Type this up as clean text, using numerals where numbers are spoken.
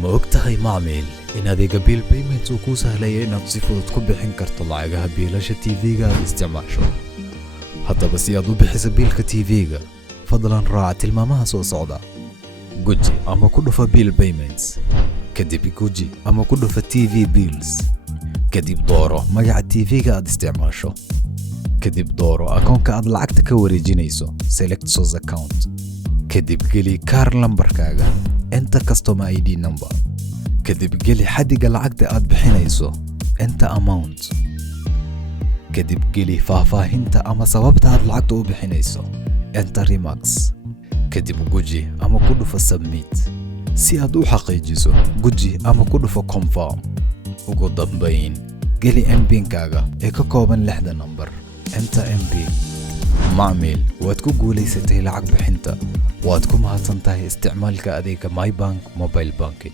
Ma ogtahay macmiil in adeega bill payment uu kuu sahlaya inaad si fudud ku bixin karto lacagaha biilasha TV-ga aad isticmaasho. Haddaba si aad u bixiso biilka TV-ga, fadlan raac tilmaamaha soo socda. Guji ama ku dhufa bill payments. Kadib guji ama ku dhufa TV bills. Kadib dooro magaca TV-ga aad isticmaasho. Kadib dooro akoonka aad lacagta ka wareejinayso, select source account. kadib geli kaar lambarkaaga, enter customer ID number. kadib geli xadiga lacagta aad bixinayso, enter amount. kadib geli faahfaahinta ama sababta aad lacagta u bixinayso, enter remarks. kadib guji ama ku dhufa submit. si aad u xaqiijiso, guji ama ku dhufa confirm. ugu dambayn, geli MPIN-kaaga ee ka kooban 6 number, enter MPIN. macmiil, waad ku guulaysatay lacag bixinta. waad ku mahadsantahay isticmaalka adeega MyBank Mobile Banking.